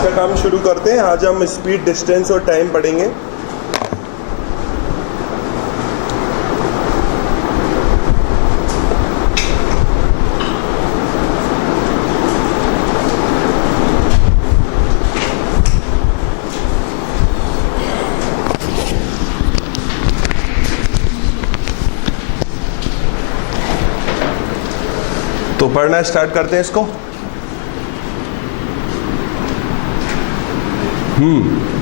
आज का काम शुरू करते हैं। आज हम स्पीड, डिस्टेंस और टाइम पढ़ेंगे। तो पढ़ना स्टार्ट करते हैं इसको।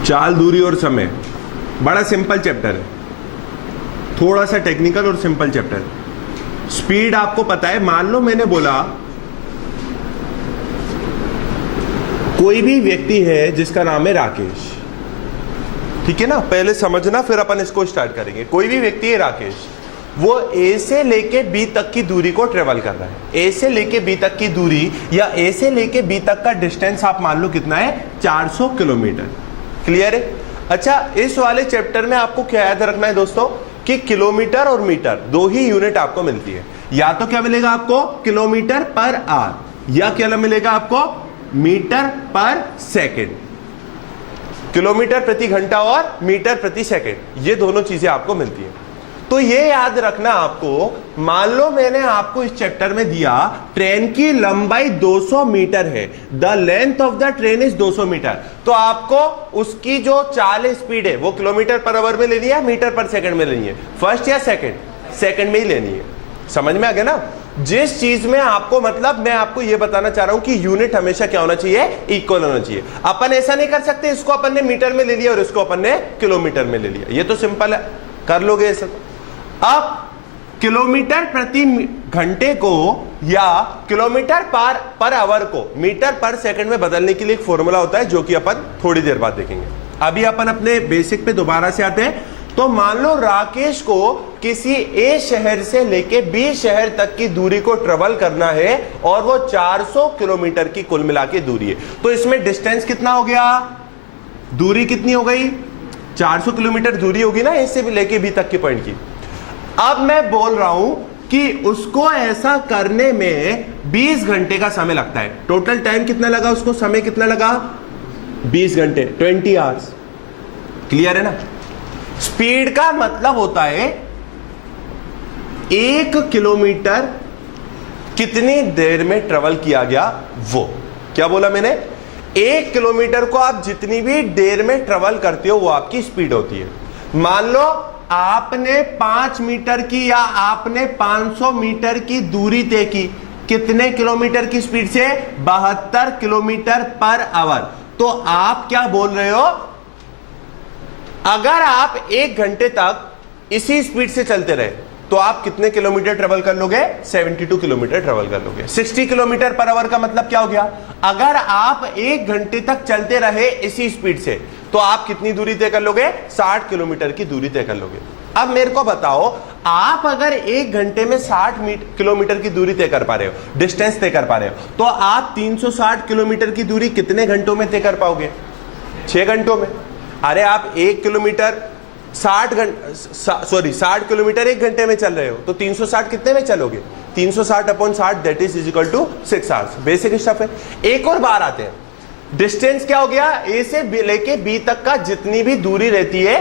चाल, दूरी और समय, बड़ा सिंपल चैप्टर है, थोड़ा सा टेक्निकल और सिंपल चैप्टर है। स्पीड आपको पता है, मान लो मैंने बोला कोई भी व्यक्ति है जिसका नाम है राकेश, ठीक है ना। पहले समझना फिर अपन इसको स्टार्ट करेंगे। कोई भी व्यक्ति है राकेश, वो A से लेके B तक की दूरी को ट्रेवल कर रहा है। A से लेके B तक की दूरी या A से लेके B तक का डिस्टेंस आप मान लो कितना है, 400 किलोमीटर। क्लियर है? अच्छा, इस वाले चैप्टर में आपको क्या याद रखना है दोस्तों कि किलोमीटर और मीटर दो ही यूनिट आपको मिलती है। या तो क्या मिलेगा आपको, किलोमीटर पर आवर, या क्या मिलेगा आपको, मीटर पर सेकेंड। किलोमीटर प्रति घंटा और मीटर प्रति सेकेंड, ये दोनों चीजें आपको मिलती है। तो ये याद रखना आपको, मान लो मैंने आपको इस चैप्टर में दिया ट्रेन की लंबाई 200 मीटर है, the length of the train is 200 metre, तो आपको उसकी जो चाल स्पीड है वो किलोमीटर पर आवर में लेनी है, मीटर पर सेकंड में लेनी है, फर्स्ट या सेकंड, सेकंड में ही लेनी है। समझ में आ गया ना। जिस चीज में आपको, मतलब मैं आपको ये बताना चाह रहा हूं कि यूनिट हमेशा क्या होना चाहिए, इक्वल होना चाहिए। अपन ऐसा नहीं कर सकते इसको अपन ने मीटर में ले लिया और इसको अपन ने किलोमीटर में ले लिया, ये तो सिंपल है, कर लोगे ऐसा। अब किलोमीटर प्रति घंटे को या किलोमीटर पर आवर को मीटर पर सेकंड में बदलने के लिए एक फॉर्मूला होता है जो कि अपन थोड़ी देर बाद देखेंगे। अभी अपन अपने बेसिक पे दोबारा से आते हैं। तो मान लो राकेश को किसी A शहर से लेके B शहर तक की दूरी को ट्रेवल करना है और वो 400 किलोमीटर की कुल मिला के दूरी है। तो इसमें डिस्टेंस कितना हो गया, दूरी कितनी हो गई, 400 किलोमीटर दूरी होगी ना A से लेके B तक की पॉइंट की। अब मैं बोल रहा हूं कि उसको ऐसा करने में 20 घंटे का समय लगता है। टोटल टाइम कितना लगा उसको, समय कितना लगा, 20 घंटे, 20 आवर्स। क्लियर है ना। स्पीड का मतलब होता है 1 किलोमीटर कितनी देर में ट्रेवल किया गया, वो क्या बोला मैंने, 1 किलोमीटर को आप जितनी भी देर में ट्रेवल करते हो वो आपकी स्पीड होती है। मान लो आपने 5 मीटर की या आपने 500 मीटर की दूरी तय की, कितने किलोमीटर की स्पीड से, 72 किलोमीटर पर आवर। तो आप क्या बोल रहे हो, अगर आप 1 घंटे तक इसी स्पीड से चलते रहे तो आप कितने किलोमीटर ट्रेवल कर लोगे, 72 किलोमीटर ट्रेवल कर लोगे। 60 किलोमीटर पर आवर का मतलब क्या हो गया, अगर आप 1 घंटे तक चलते रहे इसी स्पीड से तो आप कितनी दूरी तय कर लोगे, 60 किलोमीटर की दूरी तय कर लोगे। अब मेरे को बताओ, आप अगर 1 घंटे में 60 किलोमीटर की दूरी तय कर पा रहे हो, डिस्टेंस तय कर पा रहे हो, तो आप 360 किलोमीटर की दूरी कितने घंटों में तय कर पाओगे, 6 घंटों में। अरे आप 1 किलोमीटर 60 किलोमीटर 1 घंटे में चल रहे हो तो 360 कितने में चलोगे, 360 upon 60 that is equal to 6 hours. Basic stuff है। एक और बार आते हैं, डिस्टेंस क्या हो गया, ए से लेके बी तक का जितनी भी दूरी रहती है,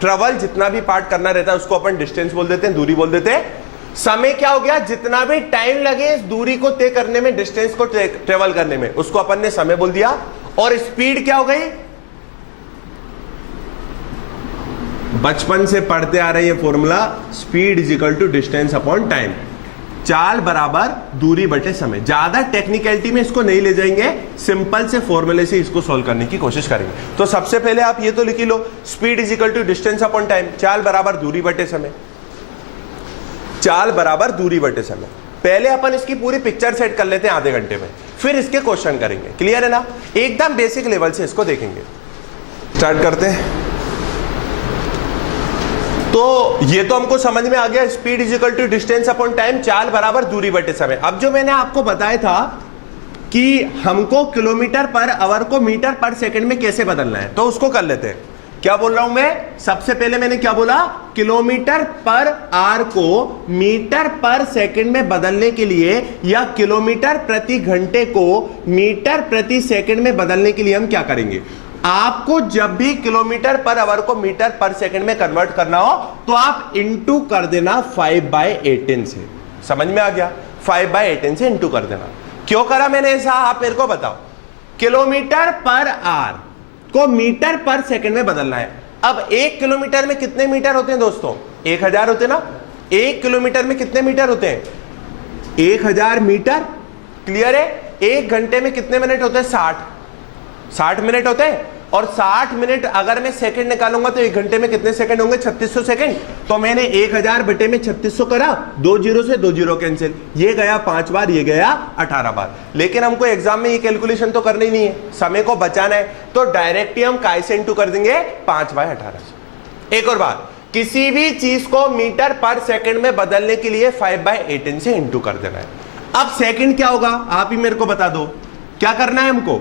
ट्रेवल जितना भी पार्ट करना रहता है उसको अपन डिस्टेंस बोल देते हैं, दूरी बोल देते हैं। समय क्या हो गया, जितना भी टाइम लगे इस दूरी को तय करने में, डिस्टेंस को ट्रेवल करने में, उसको अपन ने समय बोल दिया। और स्पीड क्या हो गई, बचपन से पढ़ते आ रहे ये formula, speed is equal to distance upon time. चाल बराबर दूरी बटे समय। ज्यादा टेक्निकलिटी में इसको नहीं ले जाएंगे, सिंपल से फॉर्मूले से इसको सॉल्व करने की कोशिश करेंगे। तो सबसे पहले आप ये तो लिख लो, speed is equal to distance upon time. चाल बराबर दूरी बटे समय, चाल बराबर दूरी बटे समय। पहले अपन इसकी पूरी पिक्चर सेट कर लेते हैं आधे घंटे में, फिर इसके क्वेश्चन करेंगे। क्लियर है ना, एकदम बेसिक लेवल से इसको देखेंगे। स्टार्ट करते हैं। तो ये तो हमको समझ में आ गया, speed is equal to distance upon time, चाल बराबर दूरी बटे समय। अब जो मैंने आपको बताया था कि हमको किलोमीटर पर आवर को मीटर पर सेकंड में कैसे बदलना है, तो उसको कर लेते हैं। क्या बोल रहा हूं मैं? सबसे पहले मैंने क्या बोला? किलोमीटर पर आर को मीटर पर सेकंड में बदलने के लिए या किलोमीटर प्रति घंटे को मीटर प्रति सेकंड में बदलने के लिए हम क्या करेंगे? आपको जब भी किलोमीटर पर आवर को मीटर पर सेकंड में कन्वर्ट करना हो तो आप इंटू कर देना 5/18 से। समझ में आ गया? 5/18 से इंटू कर देना। क्यों करा मैंने ऐसा, आप मेरे को बताओ। किलोमीटर पर आर को मीटर पर सेकंड में बदलना है। अब 1 किलोमीटर में कितने मीटर होते हैं दोस्तों? 1000 होते हैं ना। 1 किलोमीटर में कितने मीटर होते हैं? 1000 मीटर। क्लियर है? 1 घंटे में कितने मिनट होते हैं? 60 मिनट होते हैं। और 60 मिनट अगर मैं सेकंड निकालूंगा तो 1 घंटे में कितने सेकंड होंगे? 3600 सेकंड। तो मैंने 1000 बटे में 3600 करा, 2 जीरो से 2 जीरो कैंसिल, ये गया 5 बार, ये गया 18 बार। लेकिन हमको एग्जाम में ये कैलकुलेशन तो करनी नहीं है, समय को बचाना है, तो डायरेक्ट ही हम काय से इंटू कर देंगे? 5/18 से। एक और बात, किसी भी चीज को मीटर पर सेकंड में बदलने के लिए 5/18 से इंटू कर देना है। अब सेकंड क्या होगा आप ही मेरे को बता दो, क्या करना है हमको?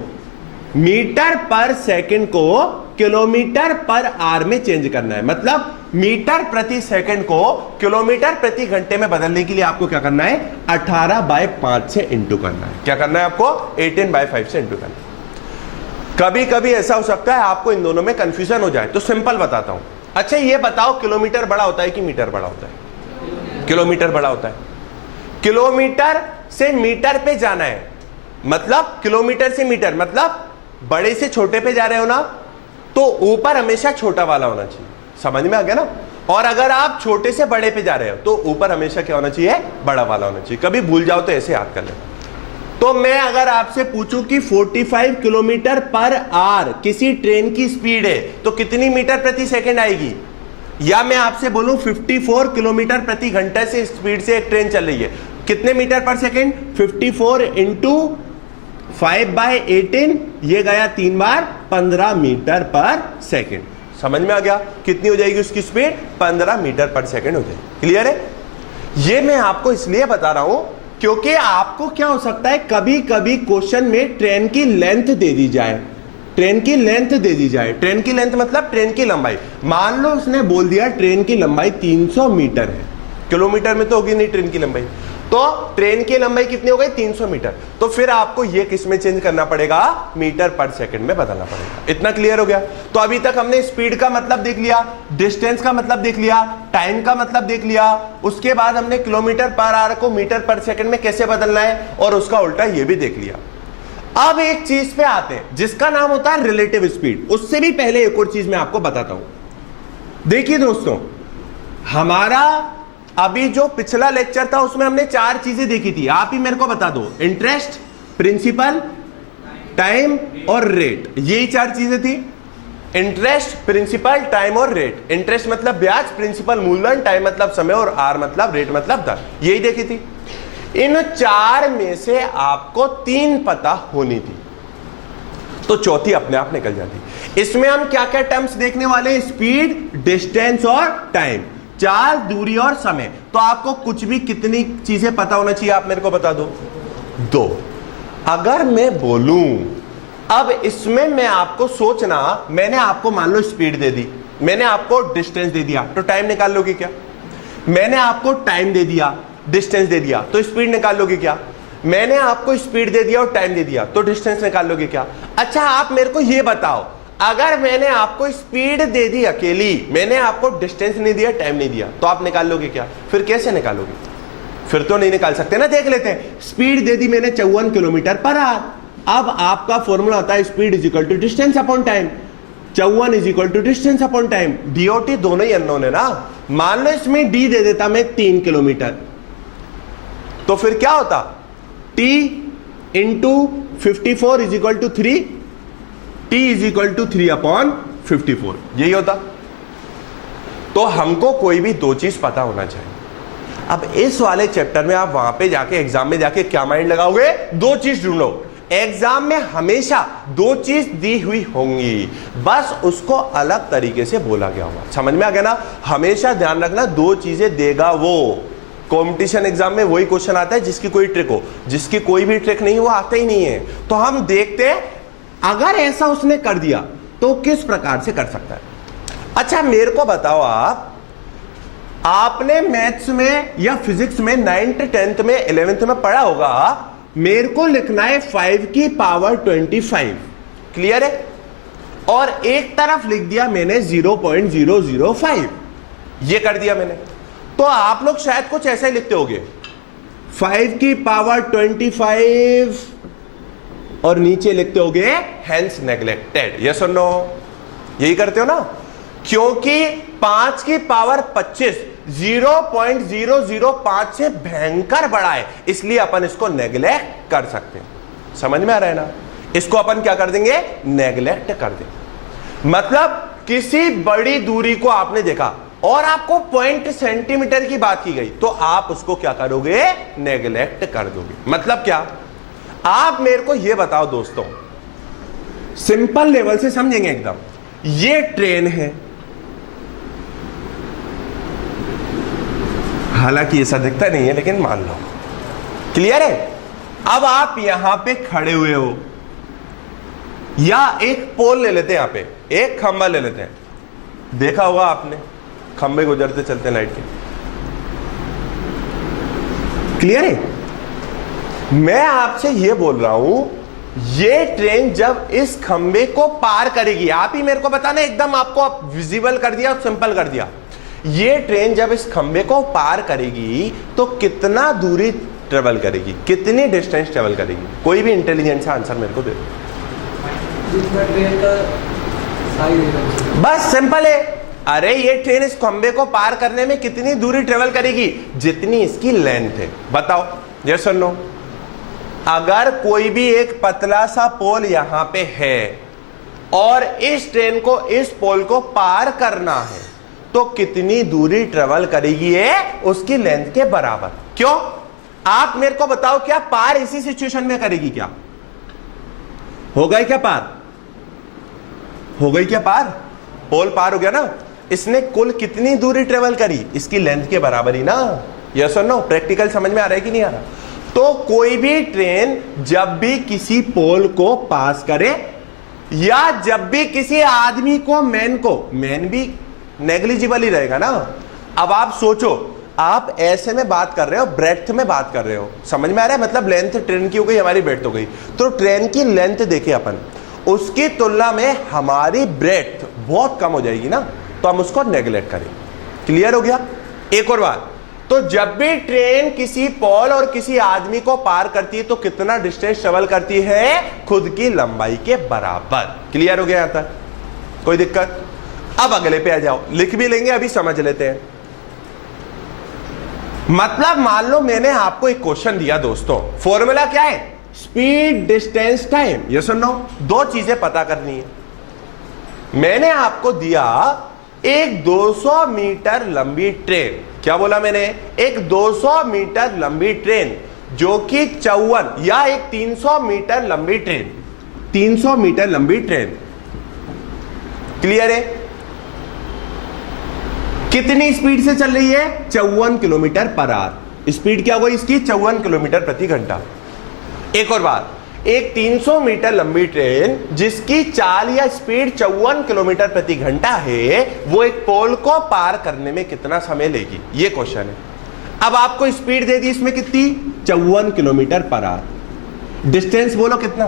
मीटर पर सेकंड को किलोमीटर पर आर में चेंज करना है। मतलब मीटर प्रति सेकंड को किलोमीटर प्रति घंटे में बदलने के लिए आपको क्या करना है? 18/5 से इंटू करना है। क्या करना है आपको? 18/5 से इंटू करना है। कभी कभी ऐसा हो सकता है आपको इन दोनों में कंफ्यूजन हो जाए, तो सिंपल बताता हूं। अच्छा ये बताओ, किलोमीटर बड़ा होता है कि मीटर बड़ा होता है? किलोमीटर बड़ा होता है। किलोमीटर से मीटर पे जाना है, मतलब किलोमीटर से मीटर, मतलब बड़े से छोटे पे जा रहे हो ना, तो ऊपर हमेशा छोटा वाला होना चाहिए। समझ में आ गया ना? और अगर आप छोटे से बड़े पे जा रहे हो तो ऊपर हमेशा क्या होना चाहिए? बड़ा वाला होना चाहिए। कभी भूल जाओ तो ऐसे याद कर लेना। तो मैं अगर आपसे पूछूं कि 45 किलोमीटर पर आवर किसी ट्रेन की स्पीड है तो कितनी मीटर प्रति सेकंड आएगी? या मैं आपसे बोलूं 54 किलोमीटर प्रति घंटे से स्पीड से एक ट्रेन चल रही है, कितने मीटर पर सेकंड? 54 इंटू 5/18, ये गया 3 बार, 15 मीटर पर सेकंड। समझ में आ गया? कितनी हो जाएगी उसकी स्पीड? 15 मीटर पर सेकंड हो जाएगी। क्लियर है? ये मैं आपको इसलिए बता रहा हूं क्योंकि आपको क्या हो सकता है, कभी कभी क्वेश्चन में ट्रेन की लेंथ दे दी जाए। ट्रेन की लेंथ दे दी जाए। ट्रेन की लेंथ मतलब ट्रेन की लंबाई। मान लो उसने बोल दिया ट्रेन की लंबाई 300 मीटर है, किलोमीटर में तो होगी नहीं ट्रेन की लंबाई, तो ट्रेन की लंबाई कितनी हो गई? 300 मीटर। तो फिर आपको ये किस में चेंज करना पड़ेगा? मीटर पर सेकंड में बदलना पड़ेगा। इतना क्लियर हो गया? तो अभी तक हमने स्पीड का मतलब देख लिया, डिस्टेंस का मतलब देख लिया, टाइम का मतलब देख लिया, उसके बाद हमने किलोमीटर पर आवर को मीटर पर सेकंड में कैसे बदलना है और उसका उल्टा ये भी देख लिया। अब एक चीज पे आते हैं जिसका नाम होता है रिलेटिव स्पीड। उससे भी पहले एक और चीज मैं आपको बताता हूं। देखिए दोस्तों, हमारा अभी जो पिछला लेक्चर था उसमें हमने 4 चीजें देखी थी, आप ही मेरे को बता दो। इंटरेस्ट, प्रिंसिपल, टाइम और रेट, यही 4 चीजें थी। इंटरेस्ट, प्रिंसिपल, टाइम और रेट। इंटरेस्ट मतलब ब्याज, प्रिंसिपल मूलधन, टाइम मतलब समय और आर मतलब रेट मतलब दर, यही देखी थी। इन 4 में से आपको 3 पता होनी थी तो चौथी अपने आप निकल जाती। इसमें हम क्या क्या टर्म्स देखने वाले हैं? स्पीड, डिस्टेंस और टाइम, चाल, दूरी और समय। तो आपको कुछ भी कितनी चीजें पता होना चाहिए आप मेरे को बता दो? 2। अगर मैं बोलूं, अब इसमें मैं आपको सोचना, मैंने आपको मान लो स्पीड दे दी, मैंने आपको डिस्टेंस दे दिया, तो टाइम निकाल लोगे क्या? मैंने आपको टाइम दे दिया, डिस्टेंस दे दिया, तो स्पीड निकाल लोगे क्या? मैंने आपको स्पीड दे दिया और टाइम दे दिया, तो डिस्टेंस निकाल लोगे क्या? अच्छा आप मेरे को यह बताओ, अगर मैंने आपको स्पीड दे दी अकेली, मैंने आपको डिस्टेंस नहीं दिया, टाइम नहीं दिया, तो आप निकाल लोगे क्या? फिर कैसे निकालोगे? फिर तो नहीं निकाल सकते ना। देख लेते हैं। स्पीड दे दी मैंने 54 किलोमीटर पर आवर। अब आपका फॉर्मूला होता है speed is equal to distance upon time. 54 is equal to distance upon time. DOT दोनों ही अननोन है ना। मान लो इसमें डी दे देता मैं 3 किलोमीटर, तो फिर क्या होता? T into 54 is equal to 3, T is equal to 3 upon 54, यही होता। तो हमको कोई भी 2 चीज पता होना चाहिए। अब इस वाले चैप्टर में आप वहां पे जाके एग्जाम में जाके क्या माइंड लगाओगे? 2 चीज ढूंढो। एग्जाम में हमेशा 2 चीज दी हुई होंगी, बस उसको अलग तरीके से बोला गया होगा। समझ में आ गया ना? हमेशा ध्यान रखना 2 चीजें देगा वो। कंपटीशन एग्जाम में वही क्वेश्चन आता है जिसकी कोई ट्रिक हो, जिसकी कोई भी ट्रिक नहीं वो आता ही नहीं है। तो हम देखते हैं अगर ऐसा उसने कर दिया तो किस प्रकार से कर सकता है। अच्छा मेरे को बताओ, आपने मैथ्स में या फिजिक्स में 9th 10th में 11th में पढ़ा होगा, मेरे को लिखना है 5 की पावर 25, क्लियर है, और एक तरफ लिख दिया मैंने 0.005, ये कर दिया मैंने। तो आप लोग शायद कुछ ऐसा ही लिखते होगे, 5 की पावर 25 और नीचे लिखते होगे हेंस नेग्लेक्टेड, यस और नो, यही करते हो ना, क्योंकि 5 की पावर 25 0.005 से भयंकर बड़ा है, इसलिए अपन इसको नेग्लेक्ट कर सकते हैं। समझ में आ रहा है ना, इसको अपन क्या कर देंगे, नेग्लेक्ट कर देंगे। मतलब किसी बड़ी दूरी को आपने देखा और आपको पॉइंट सेंटीमीटर की बात की गई, तो आप उसको क्या करोगे, नेग्लेक्ट कर दोगे। मतलब क्या, आप मेरे को यह बताओ दोस्तों, सिंपल लेवल से समझेंगे एकदम, ये ट्रेन है, हालांकि ऐसा दिखता नहीं है लेकिन मान लो, क्लियर है। अब आप यहां पे खड़े हुए हो, या एक पोल ले लेते हैं, यहां पे एक खंबा ले लेते हैं, देखा होगा आपने खंबे गुजरते चलते लाइट के, क्लियर है। मैं आपसे यह बोल रहा हूं, ये ट्रेन जब इस खंबे को पार करेगी, आप ही मेरे को बताना, एकदम आपको विजिबल कर दिया और सिंपल कर दिया, ये ट्रेन जब इस खंबे को पार करेगी तो कितना दूरी ट्रेवल करेगी, कितनी डिस्टेंस ट्रेवल करेगी, कोई भी इंटेलिजेंट सा आंसर मेरे को दे बस, सिंपल है। अरे ये ट्रेन इस खंबे को पार करने में कितनी दूरी ट्रेवल करेगी, जितनी इसकी लेंथ है, बताओ यस और नो। अगर कोई भी एक पतला सा पोल यहां पे है और इस ट्रेन को इस पोल को पार करना है, तो कितनी दूरी ट्रेवल करेगी, है उसकी लेंथ के बराबर। क्यों, आप मेरे को बताओ, क्या पार इसी सिचुएशन में करेगी, क्या हो गई, क्या पार हो गई, क्या पार, पोल पार हो गया ना, इसने कुल कितनी दूरी ट्रेवल करी, इसकी लेंथ के बराबर ही ना, यस और नो। प्रैक्टिकल समझ में आ रहा है कि नहीं आ रहा। तो कोई भी ट्रेन जब भी किसी पोल को पास करे, या जब भी किसी आदमी को, मैन भी नेग्लिजिबल ही रहेगा ना। अब आप सोचो, आप ऐसे में बात कर रहे हो, ब्रेड्थ में बात कर रहे हो, समझ में आ रहा है, मतलब लेंथ ट्रेन की हो गई, हमारी ब्रेड्थ हो गई, तो ट्रेन की लेंथ देखे अपन, उसकी तुलना में हमारी ब्रेड्थ बहुत कम हो जाएगी ना, तो हम उसको नेग्लेक्ट करेंगे। क्लियर हो गया। एक और बात, तो जब भी ट्रेन किसी पोल और किसी आदमी को पार करती है तो कितना डिस्टेंस ट्रेवल करती है, खुद की लंबाई के बराबर। क्लियर हो गया यहां तक, कोई दिक्कत। अब अगले पे आ जाओ, लिख भी लेंगे, अभी समझ लेते हैं। मतलब मान लो मैंने आपको एक क्वेश्चन दिया दोस्तों, फॉर्मूला क्या है, स्पीड डिस्टेंस टाइम, यस और नो, दो चीजें पता करनी है। मैंने आपको दिया एक 200 मीटर लंबी ट्रेन, क्या बोला मैंने, एक 200 मीटर लंबी ट्रेन जो कि 54, या एक 300 मीटर लंबी ट्रेन, 300 मीटर लंबी ट्रेन, क्लियर है। कितनी स्पीड से चल रही है, 54 किलोमीटर पर आवर, स्पीड क्या होगी इसकी, 54 किलोमीटर प्रति घंटा। एक और बात, एक 300 मीटर लंबी ट्रेन जिसकी चाल या स्पीड 54 किलोमीटर प्रति घंटा है, वो एक पोल को पार करने में कितना समय लेगी, ये क्वेश्चन है। अब आपको स्पीड दे दी इसमें कितनी, 54 किलोमीटर पर आवर, डिस्टेंस बोलो कितना,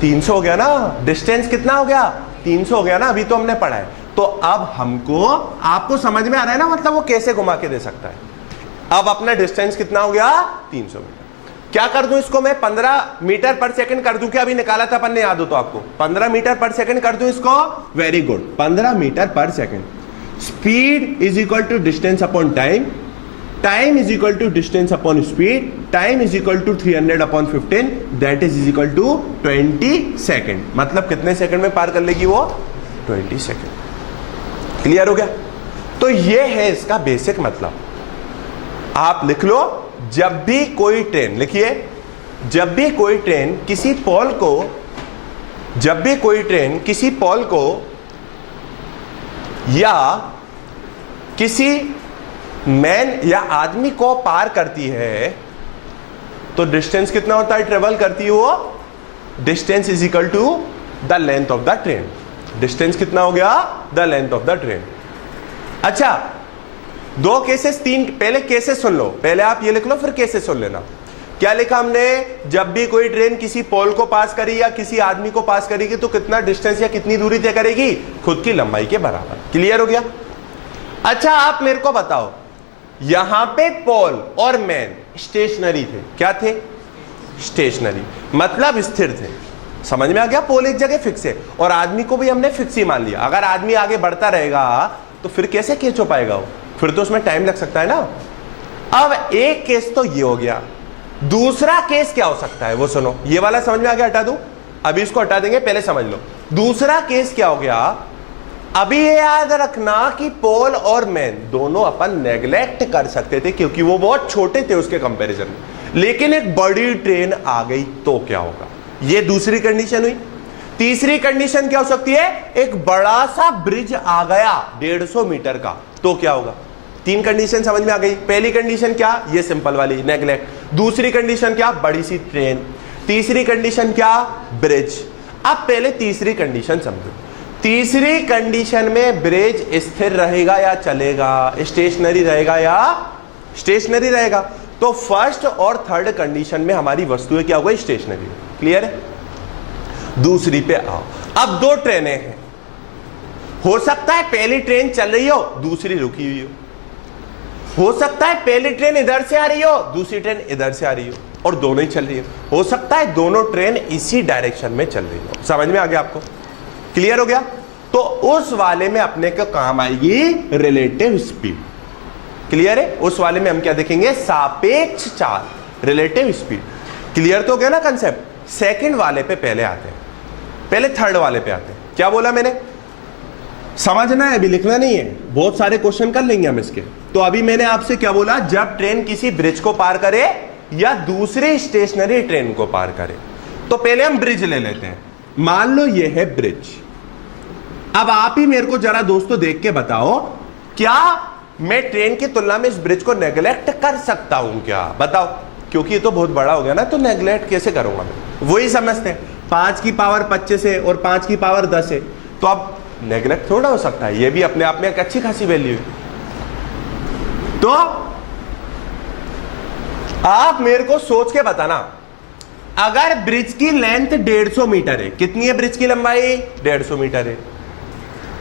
300 हो गया ना, डिस्टेंस कितना हो गया, 300 हो गया ना, अभी तो हमने पढ़ा है। तो अब हमको, आपको समझ में आ रहा है ना, मतलब वो कैसे घुमा के दे सकता है। अब अपना डिस्टेंस कितना हो गया, 300 मीटर। क्या कर दूं इसको मैं, 15 मीटर पर सेकंड कर दूं, क्या अभी निकाला था अपन ने, याद हो तो आपको, 15 मीटर पर सेकंड कर दूं इसको, very good, 15 metre per second. Speed is equal to distance upon time, time is equal to distance upon speed, time is equal to 300 upon 15, that is equal to 20 second. मतलब कितने second में पार कर लेगी वो, 20 second. Clear हो गया। तो ये है इसका बेसिक मतलब। आप लिख लो, जब भी कोई ट्रेन, लिखिए, जब भी कोई ट्रेन किसी पोल को, जब भी कोई ट्रेन किसी पोल को या किसी मैन या आदमी को पार करती है, तो डिस्टेंस कितना होता है ट्रेवल करती है वो, distance is equal to the length of the train. Distance कितना हो गया? The length of the train. अच्छा, दो केसेस, तीन, पहले केसेस सुन लो, पहले आप ये लिख लो फिर केसेस सुन लेना। क्या लिखा हमने? जब भी कोई ट्रेन किसी पोल को पास करी या किसी आदमी को पास करेगी तो कितना डिस्टेंस या कितनी दूरी तय करेगी? खुद की लंबाई के बराबर। क्लियर हो गया? अच्छा, आप मेरे को बताओ, यहां पे पोल और मैन स्टेशनरी थे। क्या थे? स्टेशनरी, मतलब स्थिर थे। समझ में आ गया? पोल एक जगह फिक्स है और आदमी को भी हमने फिक्स ही मान लिया। अगर आदमी आगे बढ़ता रहेगा तो फिर कैसे कैच हो पाएगा वो? फिर तो उसमें टाइम लग सकता है ना। अब एक केस तो ये हो गया, दूसरा केस क्या हो सकता है वो सुनो। ये वाला समझ में आ गया? हटा दूं? अभी इसको हटा देंगे, पहले समझ लो। दूसरा केस क्या हो गया? अभी ये याद रखना कि पोल और मैन दोनों अपन नेग्लेक्ट कर सकते थे क्योंकि वो बहुत छोटे थे उसके कंपैरिजन में, लेकिन एक बड़ी ट्रेन आ गई तो क्या होगा? ये दूसरी कंडीशन हुई। तीसरी कंडीशन क्या हो सकती है? एक बड़ा सा ब्रिज आ गया 150 मीटर का, तो क्या होगा? तीन कंडीशन समझ में आ गई। पहली कंडीशन क्या? ये सिंपल वाली, नेग्लेक्ट। दूसरी कंडीशन क्या? बड़ी सी ट्रेन। तीसरी कंडीशन क्या? ब्रिज। अब पहले तीसरी कंडीशन समझो। तीसरी कंडीशन में ब्रिज स्थिर रहेगा या चलेगा? स्टेशनरी रहेगा या स्टेशनरी रहेगा? तो फर्स्ट और थर्ड कंडीशन में हमारी वस्तुएं क्या हो गई? स्टेशनरी। क्लियर है? दूसरी पे आओ। अब दो ट्रेनें हैं, हो सकता है पहली ट्रेन चल रही हो, दूसरी रुकी हुई हो सकता है पहली ट्रेन इधर से आ रही हो, दूसरी ट्रेन इधर से आ रही हो, और दोनों ही चल रही हो सकता है दोनों ट्रेन इसी डायरेक्शन में चल रही हो। समझ में आ गया आपको? क्लियर हो गया? तो उस वाले में अपने को काम आएगी रिलेटिव स्पीड। क्लियर है? उस वाले में हम क्या देखेंगे? सापेक्ष चाल, रिलेटिव स्पीड। क्लियर तो हो गया ना कंसेप्ट? सेकंड वाले पे पहले आते हैं, पहले थर्ड वाले पे आते हैं। क्या बोला मैंने? समझना है, अभी लिखना नहीं है, बहुत सारे क्वेश्चन कर लेंगे हम इसके। तो अभी मैंने आपसे क्या बोला? जब ट्रेन किसी ब्रिज को पार करे या दूसरी स्टेशनरी ट्रेन को पार करे। तो पहले हम ब्रिज ले लेते हैं। मान लो ये है ब्रिज। अब आप ही मेरे को जरा दोस्तों देख के बताओ, क्या मैं ट्रेन की तुलना में इस ब्रिज को नेग्लेक्ट कर सकता हूं क्या? बताओ। क्योंकि ये तो बहुत बड़ा हो गया ना, तो नेग्लेक्ट कैसे करूंगा मैं? वही समझते हैं, 5 की पावर 25 है और 5 की पावर 10 है, तो अब नेग्लेक्ट थोड़ा हो सकता है। ये भी अपने आप में एक अच्छी खासी वैल्यू है। तो आप मेरे को सोच के बताना, अगर ब्रिज की लेंथ 150 मीटर है, कितनी है ब्रिज की लंबाई? 150 मीटर है।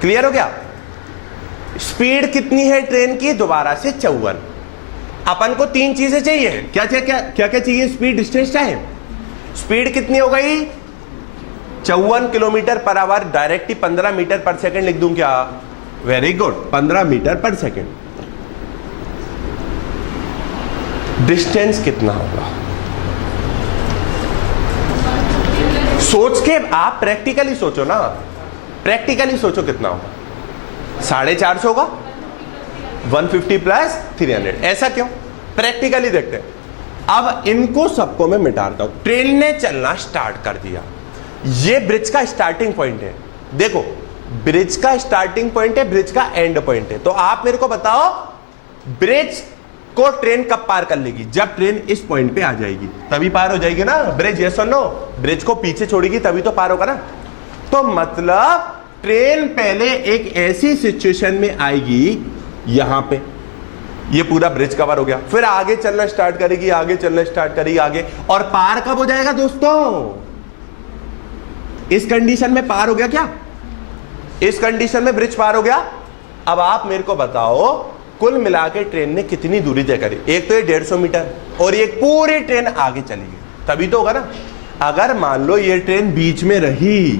क्लियर हो गया? स्पीड कितनी है ट्रेन की? दोबारा से 54। अपन को तीन चीजें चाहिए। क्या क्या क्या क्या क्या चाहिए? Speed, distance, time. स्पीड कितनी हो गई? 54 किलोमीटर पर आवर। डायरेक्ट ही 15 मीटर पर सेकंड लिख दूं क्या? Very good, 15 metre per second. Distance कितना होगा? सोच के आप प्रैक्टिकली सोचो ना, प्रैक्टिकली सोचो कितना होगा? 450 होगा? 150 प्लस 300। ऐसा क्यों? प्रैक्टिकली देखते हैं। अब इनको सबको मैं मिटाता हूं। ट्रेन ने चलना स्टार्ट कर दिया, ये ब्रिज का स्टार्टिंग पॉइंट है। देखो, ब्रिज का स्टार्टिंग पॉइंट है, ब्रिज का एंड पॉइंट है। तो आप मेरे को बताओ, ब्रिज को ट्रेन कब पार कर लेगी? जब ट्रेन इस पॉइंट पे आ जाएगी तभी पार हो जाएगी ना ब्रिज। यस और नो? ब्रिज को पीछे छोड़ेगी तभी तो पार होगा ना। तो मतलब ट्रेन पहले एक ऐसी सिचुएशन में आएगी, यहां पे ये पूरा ब्रिज कवर हो गया, फिर आगे चलना स्टार्ट करेगी, आगे चलना स्टार्ट करेगी, आगे, और पार कब हो जाएगा दोस्तों? इस कंडीशन में पार हो गया क्या? इस कंडीशन में ब्रिज पार हो गया। अब आप मेरे को बताओ, कुल मिला के ट्रेन ने कितनी दूरी तय करी? एक तो ये 150 मीटर और एक पूरी ट्रेन आगे चली गई, तभी तो होगा ना। अगर मान लो ये ट्रेन बीच में रही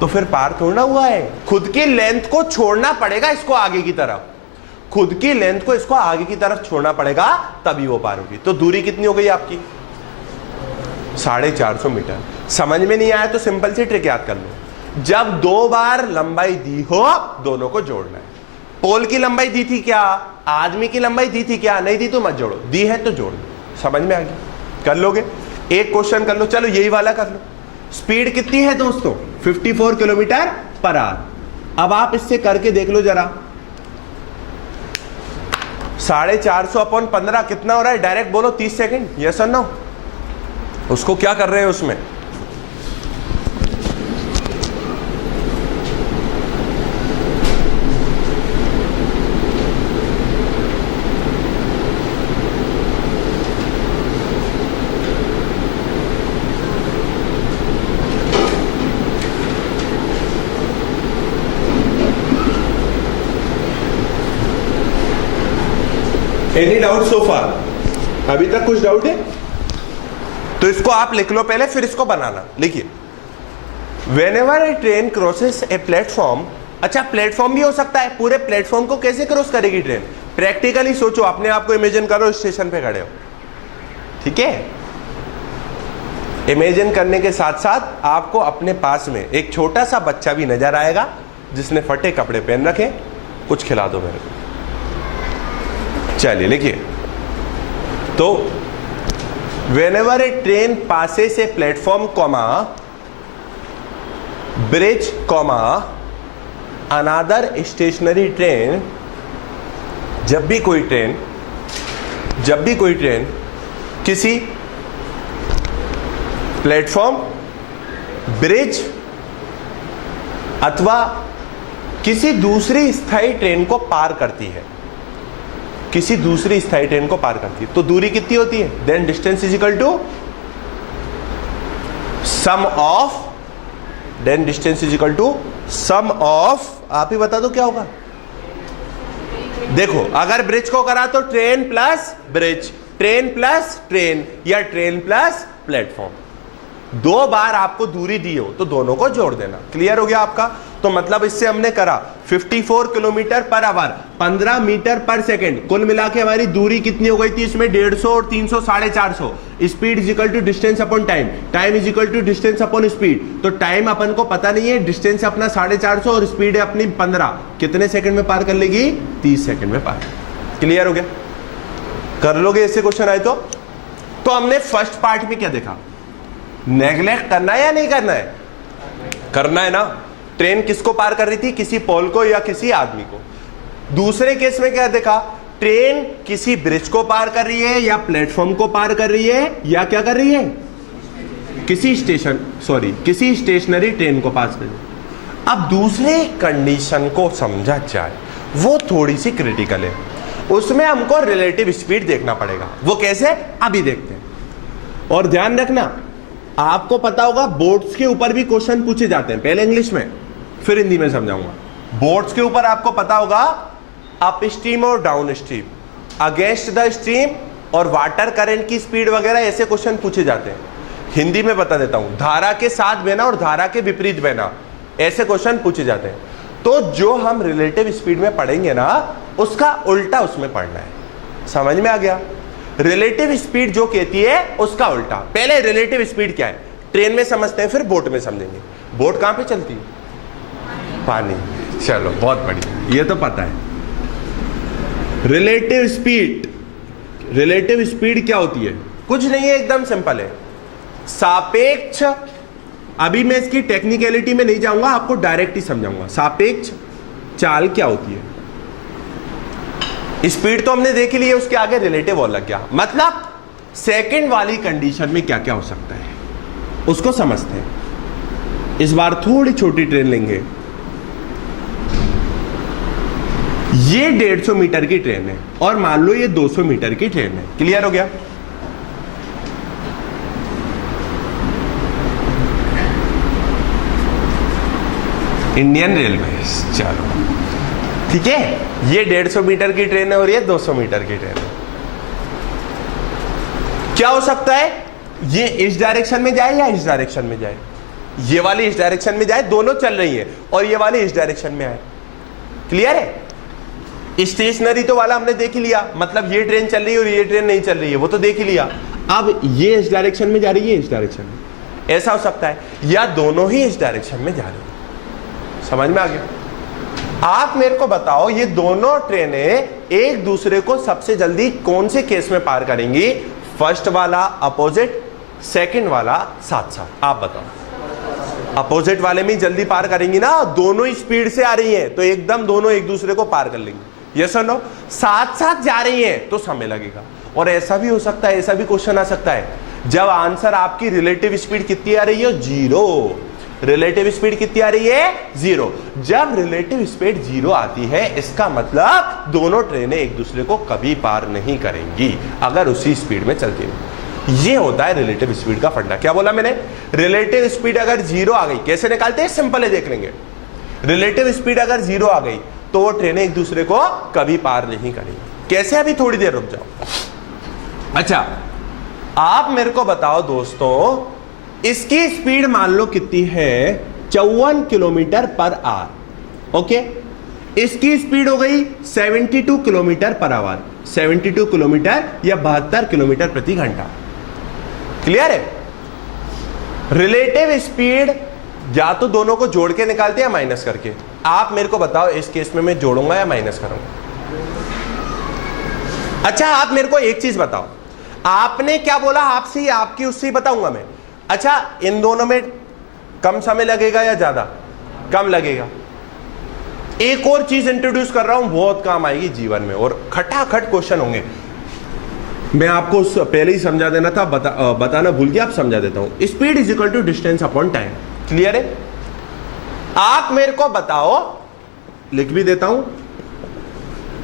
तो फिर पार थोड़ा हुआ है। खुद की लेंथ को छोड़ना पड़ेगा इसको आगे की तरफ, खुद की लेंथ को इसको आगे की तरफ छोड़ना पड़ेगा, तभी वो पार होगी। तो दूरी कितनी हो गई आपकी? 450 मीटर। समझ में नहीं आया तो सिंपल सी ट्रिक याद कर लो। जब दो बार लंबाई दी हो, दोनों को जोड़ना है। पोल की लंबाई दी थी क्या? आदमी की लंबाई दी थी क्या? नहीं दी तो मत जोड़ो, दी है तो जोड़ लो। समझ में आ गया? कर लोगे? एक क्वेश्चन कर लो, चलो यही वाला कर लो। स्पीड कितनी है दोस्तों? 54 किलोमीटर पर आवर। अब आप इससे करके देख लो जरा, 450 अपॉन 15 कितना हो रहा है? डायरेक्ट बोलो 30 सेकेंड। यस और नो? उसको क्या कर रहे हैं उसमें? एनी डाउट सो फार? अभी तक कुछ डाउट है? तो इसको आप लिख लो पहले, फिर इसको बनाना। लिखिए, Whenever a train crosses a platform, अच्छा प्लेटफॉर्म भी हो सकता है, पूरे प्लेटफॉर्म को कैसे क्रॉस करेगी ट्रेन? प्रैक्टिकली सोचो, अपने आप को इमेजिन करो स्टेशन पे खड़े हो, ठीक है? इमेजिन करने के साथ साथ आपको अपने पास में एक छोटा सा बच्चा भी नजर आएगा जिसने फटे कपड़े पहन रखे, कुछ खिला दो मेरे को। चलिए लिखिए, तो Whenever a train passes a platform, bridge, another stationary train, जब भी कोई ट्रेन किसी प्लेटफॉर्म, ब्रिज अथवा किसी दूसरी स्थायी ट्रेन को पार करती है, तो दूरी कितनी होती है? Then distance is equal to sum of, आप ही बता दो क्या होगा? देखो, अगर ब्रिज को करा तो train plus bridge, train plus train, या ट्रेन प्लस प्लेटफॉर्म। दो बार आपको दूरी दी हो तो दोनों को जोड़ देना। क्लियर हो गया आपका? तो मतलब इससे हमने करा 54 kilometre per hour, 15 metre per second, कुल मिला के हमारी दूरी कितनी हो गई थी इसमें? 150 और 300 450। Speed is equal to distance upon time, time is equal to distance upon speed. तो टाइम अपन को पता नहीं है, डिस्टेंस अपना 450 और स्पीड है अपनी 15, कितने सेकंड में पार कर लेगी? 30 सेकंड में पार। क्लियर हो गया? कर लोगे ऐसे क्वेश्चन आए तो हमने फर्स्ट पार्ट में क्या देखा? नेग्लेक्ट करना है या नहीं करना है? करना है ना। ट्रेन किसको पार कर रही थी? किसी पोल को या किसी आदमी को। दूसरे केस में क्या देखा? ट्रेन किसी ब्रिज को पार कर रही है या प्लेटफॉर्म को पार कर रही है, या क्या कर रही है? किसी स्टेशनरी ट्रेन को पास कर रही है। अब दूसरे कंडीशन को समझा जाए, वो थोड़ी सी क्रिटिकल है, उसमें हमको रिलेटिव स्पीड देखना पड़ेगा। वो कैसे? अभी देखते हैं। और ध्यान रखना, आपको पता होगा बोर्ड्स के ऊपर भी क्वेश्चन पूछे जाते हैं, पहले इंग्लिश में फिर हिंदी में समझाऊंगा। बोर्ड्स के ऊपर आपको पता होगा अप स्ट्रीम और down stream, against the stream और वाटर करंट की स्पीड वगैरह, ऐसे क्वेश्चन पूछे जाते हैं। हिंदी में बता देता हूं, धारा के साथ बहना और धारा के विपरीत बहना, ऐसे क्वेश्चन पूछे जाते हैं। तो जो हम रिलेटिव स्पीड में पढ़ेंगे ना, उसका उल्टा उसमें पढ़ना है। समझ में आ गया? रिलेटिव स्पीड जो कहती है उसका उल्टा। पहले रिलेटिव स्पीड क्या है ट्रेन में समझते हैं, फिर बोट में समझेंगे। बोट कहां पे चलती है? पानी। चलो बहुत बढ़िया, ये तो पता है। रिलेटिव स्पीड क्या होती है? कुछ नहीं है, एकदम सिंपल है, सापेक्ष। अभी मैं इसकी टेक्निकलिटी में नहीं जाऊंगा, आपको डायरेक्ट ही समझाऊंगा। सापेक्ष चाल क्या होती है? स्पीड तो हमने देख ही ली है, उसके आगे रिलेटिव और लग गया। मतलब सेकंड वाली कंडीशन में क्या क्या हो सकता है उसको समझते हैं। इस बार थोड़ी छोटी ट्रेन लेंगे। ये 150 मीटर की ट्रेन है और मान लो ये 200 मीटर की ट्रेन है। क्लियर हो गया? इंडियन रेलवे, चलो ठीक है। ये 150 मीटर की ट्रेन है और ये 200 मीटर की ट्रेन है। क्या हो सकता है? ये इस डायरेक्शन में जाए या इस डायरेक्शन में जाए। ये वाली इस डायरेक्शन में जाए, दोनों चल रही है, और ये वाली इस डायरेक्शन में आए। क्लियर है? स्टेशनरी तो वाला हमने देख ही लिया, मतलब ये ट्रेन चल रही है और ये ट्रेन नहीं चल रही है, वो तो देख ही लिया। अब ये इस डायरेक्शन में जा रही है, इस डायरेक्शन में, ऐसा हो सकता है, या दोनों ही इस डायरेक्शन में जा रही है। समझ में आ गया? आप मेरे को बताओ, ये दोनों ट्रेनें एक दूसरे को सबसे जल्दी कौन से केस में पार करेंगी? फर्स्ट वाला अपोजिट, सेकंड वाला साथ साथ। आप बताओ। अपोजिट वाले में जल्दी पार करेंगी ना, दोनों ही स्पीड से आ रही हैं तो एकदम दोनों एक दूसरे को पार कर लेंगे। यस और नो? साथ साथ जा रही हैं तो समय लगेगा। और ऐसा भी हो सकता है, ऐसा भी क्वेश्चन आ सकता है, जब आंसर आपकी रिलेटिव स्पीड कितनी आ रही है? 0। रिलेटिव स्पीड कितनी आ रही है? 0। जब रिलेटिव स्पीड 0 आती है, इसका मतलब दोनों ट्रेनें एक दूसरे को कभी पार नहीं करेंगी अगर उसी स्पीड में चलती है। ये होता है रिलेटिव स्पीड का फंडा। क्या बोला मैंने? रिलेटिव स्पीड अगर 0 आ गई, कैसे निकालते हैं? सिंपल है, देख लेंगे। रिलेटिव स्पीड अगर 0 आ गई तो वो ट्रेनें एक दूसरे को कभी पार नहीं करेंगी। कैसे? अभी थोड़ी देर रुक जाओ। अच्छा, आप मेरे को बताओ दोस्तों, इसकी स्पीड मान लो कितनी है? 54 किलोमीटर पर आवर। ओके, इसकी स्पीड हो गई 72 किलोमीटर पर आवर, 72 किलोमीटर या 72 किलोमीटर प्रति घंटा। क्लियर है? रिलेटिव स्पीड या तो दोनों को जोड़ के निकालते हैं या माइनस करके। आप मेरे को बताओ, इस केस में मैं जोड़ूंगा या माइनस करूंगा? अच्छा, आप मेरे को एक चीज बताओ, आपने क्या बोला? आपसे ही, आपकी उससे ही बताऊंगा मैं। अच्छा, इन दोनों में कम समय लगेगा या ज्यादा? कम लगेगा। एक और चीज इंट्रोड्यूस कर रहा हूं, बहुत काम आएगी जीवन में, और खटाखट क्वेश्चन होंगे। मैं आपको पहले ही समझा देना था, बताना भूल गया, आप समझा देता हूं। Speed is equal to distance upon time. Clear है? आप मेरे को बताओ, लिख भी देता हूं,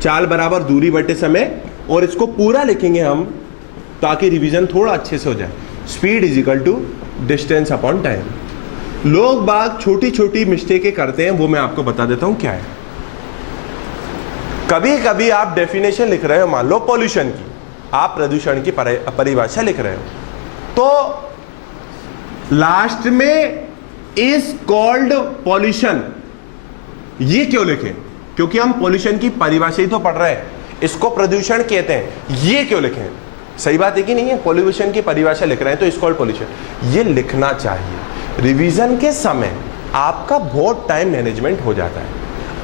चाल बराबर दूरी बटे समय, और इसको पूरा लिखेंगे हम ताकि रिवीजन थोड़ा अच्छे से हो जाए। Speed is equal to distance upon time. लोग बाग छोटी छोटी मिस्टेकें करते हैं, वो मैं आपको बता देता हूं क्या है। कभी कभी आप डेफिनेशन लिख रहे हो, मान लो पॉल्यूशन की, आप प्रदूषण की परिभाषा लिख रहे हो, तो लास्ट में इज कॉल्ड पॉल्यूशन, ये क्यों लिखें? क्योंकि हम पॉल्यूशन की परिभाषा ही तो पढ़ रहे हैं, इसको प्रदूषण कहते हैं, ये क्यों लिखें? सही बात है कि नहीं है? पॉल्यूशन की परिभाषा लिख रहे हैं तो इज कॉल्ड पॉल्यूशन, ये लिखना चाहिए। रिवीजन के समय आपका बहुत टाइम मैनेजमेंट हो जाता है।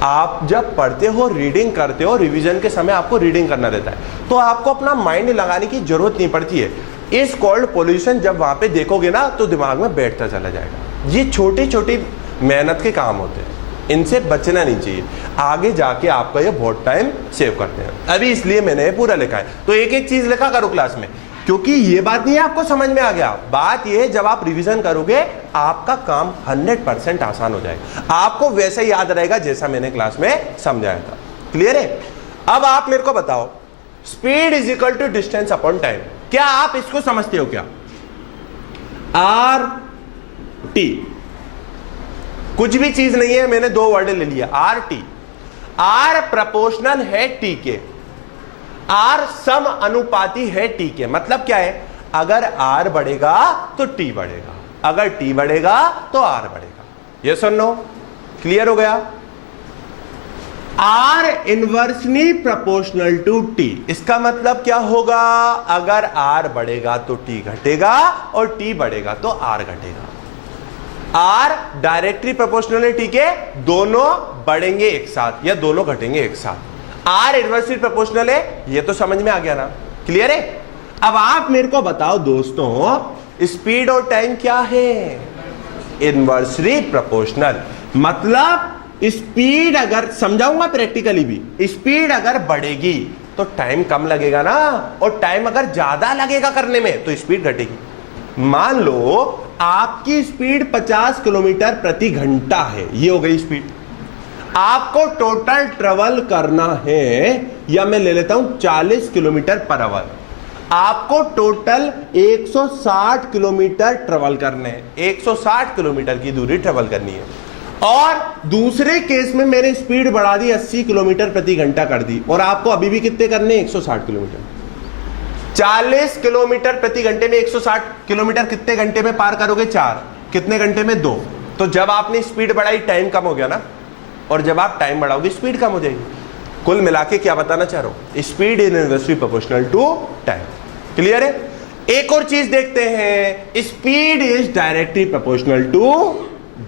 आप जब पढ़ते हो, रीडिंग करते हो, रिवीजन के समय आपको रीडिंग करना रहता है, तो आपको अपना माइंड लगाने की जरूरत नहीं पड़ती है। इज कॉल्ड पॉल्यूशन जब वहां पे देखोगे ना, तो दिमाग में बैठता चला जाएगा। ये छोटी छोटी मेहनत के काम होते हैं, इनसे बचना नहीं चाहिए। आगे जाके आपका ये बहुत टाइम सेव करते हैं। अभी इसलिए मैंने ये पूरा लिखा है, तो एक एक चीज लिखा करो क्लास में, क्योंकि ये बात नहीं है आपको समझ में आ गया। बात ये है, जब आप रिवीजन करोगे आपका काम 100% आसान हो जाएगा, आपको वैसे ही याद रहेगा जैसा मैंने क्लास में समझाया था। क्लियर है? अब आप मेरे को बताओ, speed is equal to distance upon time, क्या आप इसको समझते हो? क्या आर टी कुछ भी चीज नहीं है, मैंने दो वर्ड ले लिया, आर टी। आर प्रपोर्शनल है टी के, आर सम अनुपाती है टी के। मतलब क्या है? अगर आर बढ़ेगा तो टी बढ़ेगा, अगर टी बढ़ेगा तो आर बढ़ेगा। यस और नो? क्लियर हो गया? Are inversely proportional to T, इसका मतलब क्या होगा? अगर आर बढ़ेगा तो टी घटेगा, और टी बढ़ेगा तो आर घटेगा। आर डायरेक्टली प्रोपोर्शनल है टी के, दोनों बढ़ेंगे एक साथ या दोनों घटेंगे एक साथ। आर इनवर्सली प्रोपोर्शनल है, ये तो समझ में आ गया ना? क्लियर है? अब आप मेरे को बताओ दोस्तों, स्पीड और टाइम क्या है? Inversely proportional. मतलब स्पीड अगर, समझाऊंगा प्रैक्टिकली भी, स्पीड अगर बढ़ेगी तो टाइम कम लगेगा ना, और टाइम अगर ज्यादा लगेगा करने में तो स्पीड घटेगी। मान लो आपकी स्पीड 50 किलोमीटर प्रति घंटा है, ये हो गई स्पीड। आपको टोटल ट्रेवल करना है, या मैं ले लेता हूं 40 किलोमीटर पर आवर। आपको टोटल 160 किलोमीटर ट्रेवल करने हैं, 160 किलोमीटर की दूरी ट्रेवल करनी है। और दूसरे केस में मैंने स्पीड बढ़ा दी, 80 किलोमीटर प्रति घंटा कर दी, और आपको अभी भी कितने करने? 160 किलोमीटर। 40 किलोमीटर प्रति घंटे में 160 किलोमीटर कितने घंटे में पार करोगे? 4। कितने घंटे में? 2। तो जब आपने स्पीड बढ़ाई, टाइम कम हो गया ना, और जब आप टाइम बढ़ाओगे स्पीड कम हो जाएगी। कुल मिला के क्या बताना चाह रहा हूं? Speed is inversely proportional to time. Clear है? एक और चीज देखते हैं, speed is directly proportional to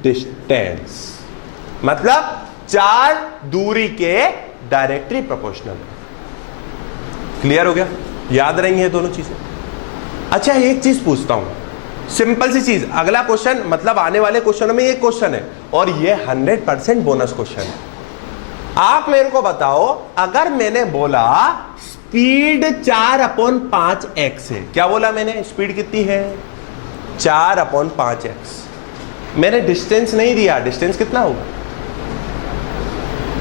distance. मतलब चाल दूरी के डायरेक्टली प्रोपोर्शनल। क्लियर हो गया? याद रहेंगे ये दोनों चीजें। अच्छा, एक चीज पूछता हूं, सिंपल सी चीज, अगला क्वेश्चन, मतलब आने वाले क्वेश्चनों में एक क्वेश्चन है, और ये 100% बोनस क्वेश्चन है। आप मेरे को बताओ, अगर मैंने बोला स्पीड 4/5x है, क्या बोला मैंने? स्पीड कितनी है? 4/5x। मैंने डिस्टेंस नहीं दिया, डिस्टेंस कितना होगा?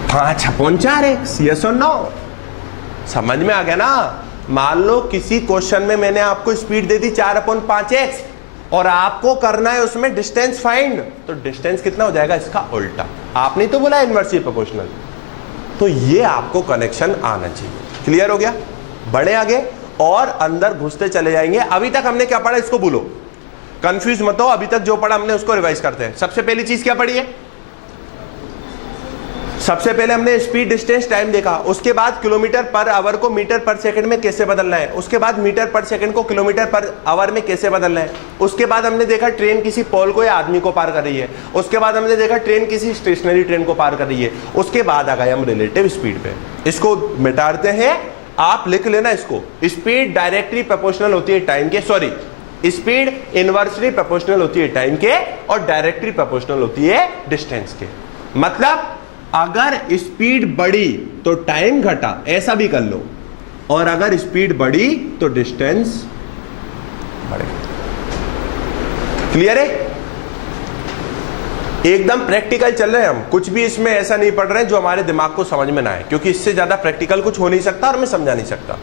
5/4x। यस और नो? समझ में आ गया ना? मान लो किसी क्वेश्चन में मैंने आपको स्पीड दे दी 4/5x, और आपको करना है उसमें डिस्टेंस फाइंड, तो डिस्टेंस कितना हो जाएगा? इसका उल्टा। आपने तो बोला इनवर्सली प्रोपोर्शनल, तो ये आपको कनेक्शन आना चाहिए। क्लियर हो गया? बढ़े आगे और अंदर घुसते चले जाएंगे। अभी तक हमने क्या पढ़ा इसको भूलो, कंफ्यूज मत हो। अभी तक जो पढ़ा हमने उसको रिवाइज करते हैं। सबसे पहली चीज क्या पढ़ी है? सबसे पहले हमने स्पीड, डिस्टेंस, टाइम देखा। उसके बाद किलोमीटर पर आवर को मीटर पर सेकंड में कैसे बदलना है। उसके बाद मीटर पर सेकंड को किलोमीटर पर आवर में कैसे बदलना है। उसके बाद हमने देखा ट्रेन किसी पोल को या आदमी को पार कर रही है। उसके बाद हमने देखा ट्रेन किसी स्टेशनरी ट्रेन को पार कर रही है। उसके बाद आ गए हम रिलेटिव स्पीड पे। इसको मिटाते हैं, आप लिख लेना इसको। स्पीड डायरेक्टली प्रोपोर्शनल होती है टाइम के, सॉरी, स्पीड इनवर्सली प्रोपोर्शनल होती है टाइम के और डायरेक्टली प्रोपोर्शनल होती है डिस्टेंस के। मतलब अगर स्पीड बढ़ी तो टाइम घटा, ऐसा भी कर लो, और अगर स्पीड बढ़ी तो डिस्टेंस बढ़ेगा। क्लियर है? एकदम प्रैक्टिकल चल रहे हैं हम, कुछ भी इसमें ऐसा नहीं पढ़ रहे हैं जो हमारे दिमाग को समझ में ना आए, क्योंकि इससे ज्यादा प्रैक्टिकल कुछ हो नहीं सकता और मैं समझा नहीं सकता।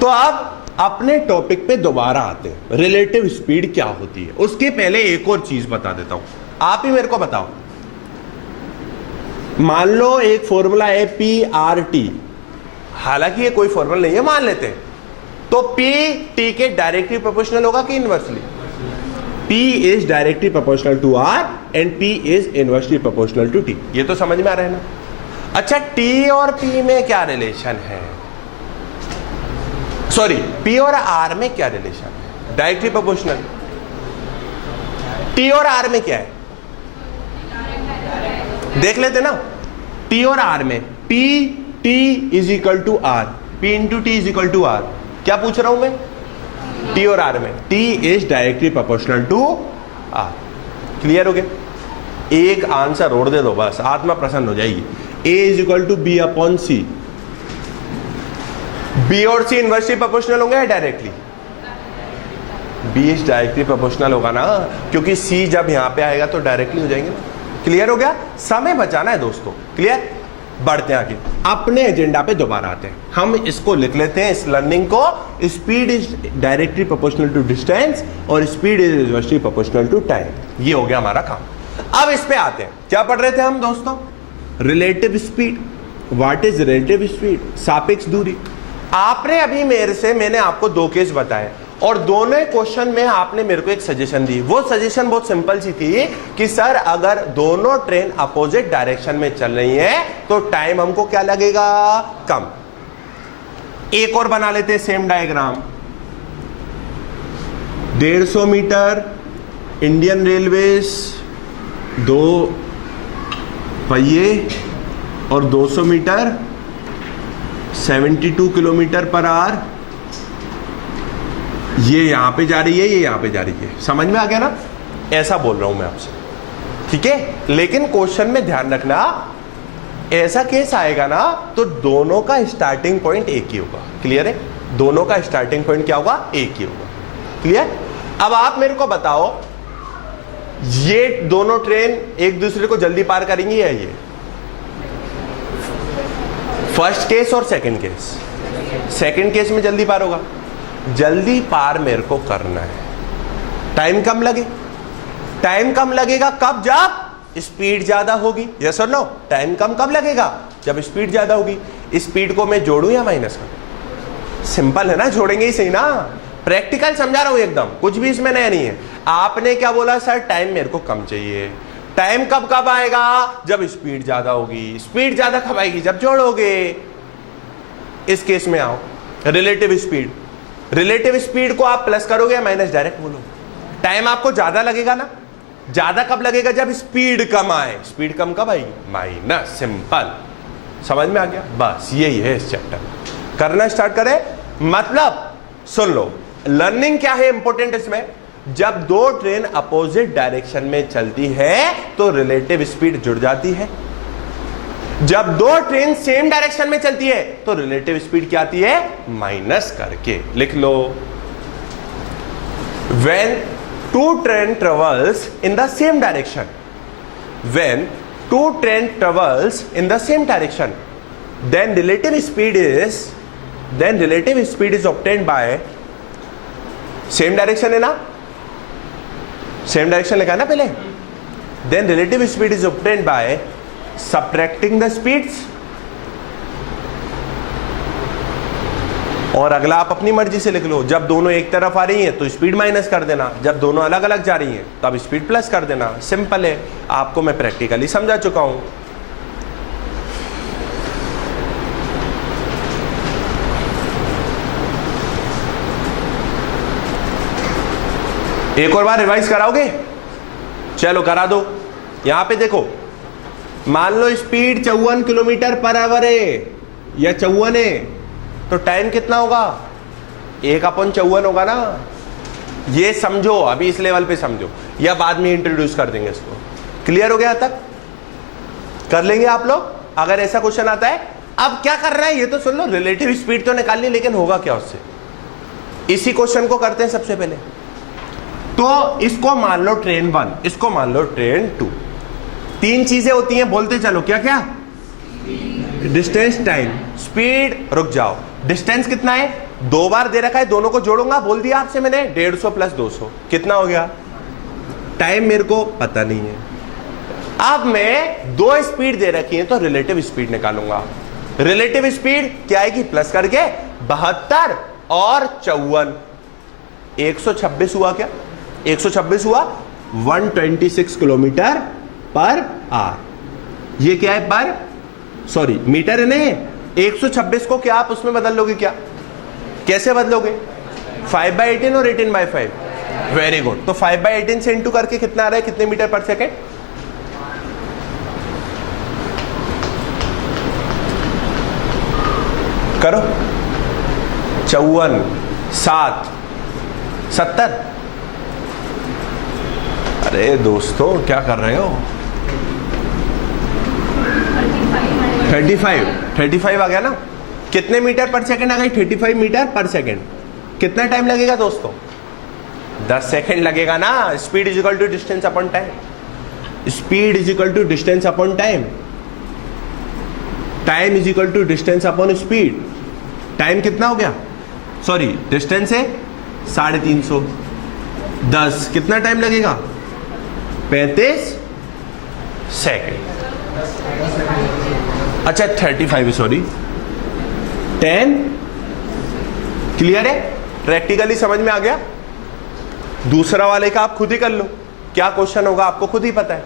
तो आप अपने टॉपिक पे दोबारा आते हैं, रिलेटिव स्पीड क्या होती है। उसके पहले एक और चीज बता देता हूं, आप ही मेरे को बताओ। मान लो एक फॉर्मूला है PRT, हालांकि ये कोई फॉर्मूला नहीं है, मान लेते हैं। तो P T के डायरेक्टली प्रोपोर्शनल होगा कि inversely? P is directly proportional to R and P is inversely proportional to T। ये तो समझ में आ रहा है ना? अच्छा, T और P में क्या रिलेशन है? सॉरी, P और R में क्या रिलेशन है? Directly proportional. T और R में क्या है? देख लेते ना। T और R में P T is equal to R, P into T is equal to R। क्या पूछ रहा हूं मैं? T और R में T is directly proportional to R। Clear हो गया? एक आंसर और दे दो बस, आत्मा प्रसन्न हो जाएगी। A is equal to B upon C। B और C इनवर्सली प्रोपोर्शनल होंगे या directly? B is directly proportional होगा ना, क्योंकि C जब यहां पे आएगा तो डायरेक्टली हो जाएंगे ना। क्लियर हो गया? समय बचाना है दोस्तों। क्लियर? बढ़ते हैं आगे, अपने एजेंडा पे दोबारा आते हैं। हम इसको लिख लेते हैं, इस लर्निंग को। Speed is directly proportional to distance और speed is inversely proportional to time. ये हो गया हमारा काम। अब इस पे आते हैं। क्या पढ़ रहे थे हम दोस्तों? Relative speed. What is relative speed? सापेक्ष दूरी। आपने अभी मेरे से, मैंने आपको दो केस बताए और दोनों क्वेश्चन में आपने मेरे को एक सजेशन दी। वो सजेशन बहुत सिंपल सी थी कि सर अगर दोनों ट्रेन अपोजिट डायरेक्शन में चल रही है तो टाइम हमको क्या लगेगा? कम। एक और बना लेते हैं same diagram. 150 metre Indian railways, 2 पहिए, और 200 मीटर 72 किलोमीटर पर आवर। ये यहां पे जा रही है, ये यहां पे जा रही है। समझ में आ गया ना? ऐसा बोल रहा हूं मैं आपसे, ठीक है? लेकिन क्वेश्चन में ध्यान रखना, ऐसा केस आएगा ना तो दोनों का स्टार्टिंग पॉइंट एक ही होगा। क्लियर है? दोनों का स्टार्टिंग पॉइंट क्या होगा? एक ही होगा। क्लियर? अब आप मेरे को बताओ, ये दोनों ट्रेन एक दूसरे को जल्दी पार करेंगी या ये? फर्स्ट केस और सेकंड केस। सेकंड केस में जल्दी पार होगा। जल्दी पार मेरे को करना है, टाइम कम लगे। टाइम कम लगेगा कब? जब स्पीड ज्यादा होगी। यस और नो? टाइम कम कब लगेगा? जब स्पीड ज्यादा होगी। स्पीड को मैं जोड़ूं या माइनस करूं? सिंपल है ना, जोड़ेंगे ही सही ना। प्रैक्टिकल समझा रहा हूं एकदम, कुछ भी इसमें नया नहीं है। आपने क्या बोला? सर टाइम मेरे को कम चाहिए। टाइम कब कब आएगा? जब स्पीड ज्यादा होगी। स्पीड ज्यादा कब आएगी? जब जोड़ोगे। इस केस में आओ, रिलेटिव स्पीड। रिलेटिव स्पीड को आप प्लस करोगे या माइनस? डायरेक्ट बोलो। टाइम आपको ज्यादा लगेगा ना? ज्यादा कब लगेगा? जब स्पीड कम आए। स्पीड कम कब आएगी? माइनस। सिंपल, समझ में आ गया? बस यही है इस चैप्टर में। करना स्टार्ट करें। मतलब सुन लो, लर्निंग क्या है इंपॉर्टेंट इसमें? जब दो ट्रेन अपोजिट डायरेक्शन में चलती है तो रिलेटिव स्पीड जुड़ जाती है। जब दो ट्रेन सेम डायरेक्शन में चलती है तो रिलेटिव स्पीड क्या आती है? माइनस करके। लिख लो, when two train travels in the same direction, when two train travels in the same direction, then relative speed is obtained by same direction है ना? सेम डायरेक्शन लिखा है ना पहले? then relative speed is obtained by subtracting the speeds और अगला आप अपनी मर्जी से लिख लो, जब दोनों एक तरफ आ रही हैं तो स्पीड माइनस कर देना, जब दोनों अलग अलग जा रही हैं तब स्पीड प्लस कर देना। सिंपल है, आपको मैं प्रैक्टिकली समझा चुका हूं। एक और बार रिवाइज कराओगे? चलो करा दो। यहां पे देखो, मान लो स्पीड 54 किलोमीटर पर आवर है या 54 है, तो टाइम कितना होगा? 1/54 होगा ना। ये समझो, अभी इस लेवल पे समझो, या बाद में इंट्रोड्यूस कर देंगे इसको। क्लियर हो गया? तक कर लेंगे आप लोग अगर ऐसा क्वेश्चन आता है। अब क्या कर रहा है ये तो सुन लो, रिलेटिव स्पीड तो निकालनी, लेकिन होगा क्या उससे? इसी क्वेश्चन को करते हैं सबसे पहले। तो इसको मान लो ट्रेन 1, इसको मान लो ट्रेन 2। तीन चीजें होती हैं, बोलते चलो। क्या क्या? Distance, time, speed. रुक जाओ, डिस्टेंस कितना है? 2 बार दे रखा है, दोनों को जोड़ूंगा, बोल दिया आपसे मैंने, 150 प्लस 200 कितना हो गया? टाइम मेरे को पता नहीं है। अब मैं 2 स्पीड दे रखी है तो रिलेटिव स्पीड निकालूंगा। रिलेटिव स्पीड क्या आएगी? प्लस करके 72 और 54, 126 हुआ। क्या 126 हुआ? 126 किलोमीटर पर आवर। ये क्या है? पर सॉरी मीटर है नहीं। 126 को क्या आप उसमें बदल लोगे? क्या कैसे बदलोगे? 5/18 और 18/5। Very good. तो 5/18 से इंटू करके कितना आ रहा है? कितने मीटर पर सेकेंड? करो। 54, 7, 70। अरे दोस्तों क्या कर रहे हो? 35 आ गया ना। कितने मीटर पर सेकंड आ गई? 35 मीटर पर सेकंड। कितना टाइम लगेगा दोस्तों? 10 सेकंड लगेगा ना। Speed is equal to distance upon time. Speed is equal to distance upon time. Time is equal to distance upon speed. Time कितना हो गया? सॉरी डिस्टेंस है 350। 10 कितना टाइम लगेगा? 35 सेकंड। अच्छा 35, सॉरी 10। क्लियर है? प्रैक्टिकली समझ में आ गया? दूसरा वाले का आप खुद ही कर लो, क्या क्वेश्चन होगा आपको खुद ही पता है।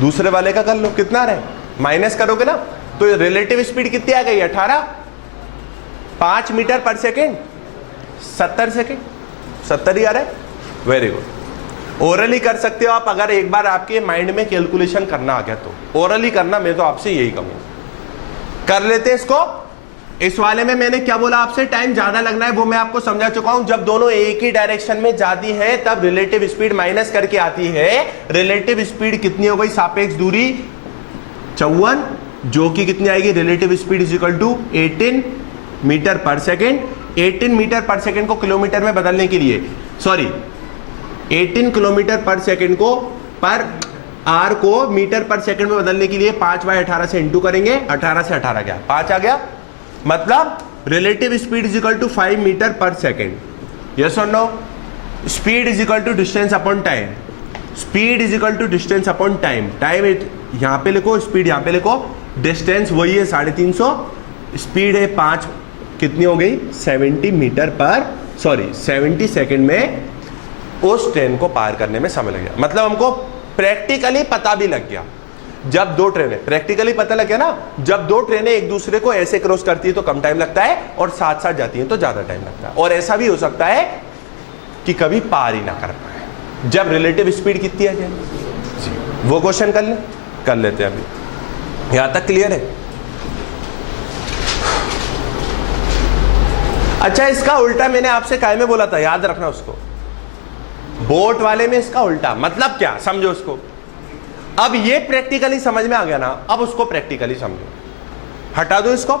दूसरे वाले का कर लो, कितना रहे? माइनस करोगे ना तो रिलेटिव स्पीड कितनी आ गई? 18। 5 मीटर पर सेकेंड 70 सेकेंड, 70 ही आ रहा है। Very good. ओरली कर सकते हो आप, अगर एक बार आपके माइंड में कैलकुलेशन करना आ गया तो ओरली करना, मैं तो आपसे यही कहूंगा। कर लेते हैं इसको। इस वाले में मैंने क्या बोला आपसे? टाइम ज्यादा लगना है, वो मैं आपको समझा चुका हूं। जब दोनों एक ही डायरेक्शन में जाती है तब रिलेटिव स्पीड माइनस करके आती है। रिलेटिव स्पीड कितनी हो गई? सापेक्ष दूरी 54, जो कि कितनी आएगी? Relative speed is equal to 18 metre per second. 18 metre per second को किलोमीटर में बदलने के लिए, सॉरी 18 किलोमीटर पर सेकेंड को पर आर को मीटर पर सेकेंड में बदलने के लिए 5/18 से इंटू करेंगे। 18 से 18 गया 5 आ गया, मतलब relative speed is equal to 5 metre per second. Yes और no? Speed is equal to distance upon time. Speed is equal to distance upon time. Time यहां पे लिखो, स्पीड यहां पे लिखो, डिस्टेंस वही है 350, स्पीड है 5, कितनी हो गई? 70 मीटर पर, सॉरी 70 सेकेंड में उस ट्रेन को पार करने में समय लग गया। मतलब हमको प्रैक्टिकली पता भी लग गया। जब 2 ट्रेनें, प्रैक्टिकली पता लग गया ना, जब 2 ट्रेनें एक दूसरे को ऐसे क्रॉस करती है तो कम टाइम लगता है, और साथ साथ जाती है तो ज्यादा टाइम लगता है। और ऐसा भी हो सकता है कि कभी पार ही ना कर पाए, जब रिलेटिव स्पीड कितनी आ जाए। वो क्वेश्चन कर लेते हैं अभी। यहां तक क्लियर है? अच्छा, इसका उल्टा मैंने आपसे काय में बोला था, याद रखना उसको। बोट वाले में इसका उल्टा मतलब क्या, समझो उसको। अब ये प्रैक्टिकली समझ में आ गया ना, अब उसको प्रैक्टिकली समझो। हटा दो इसको।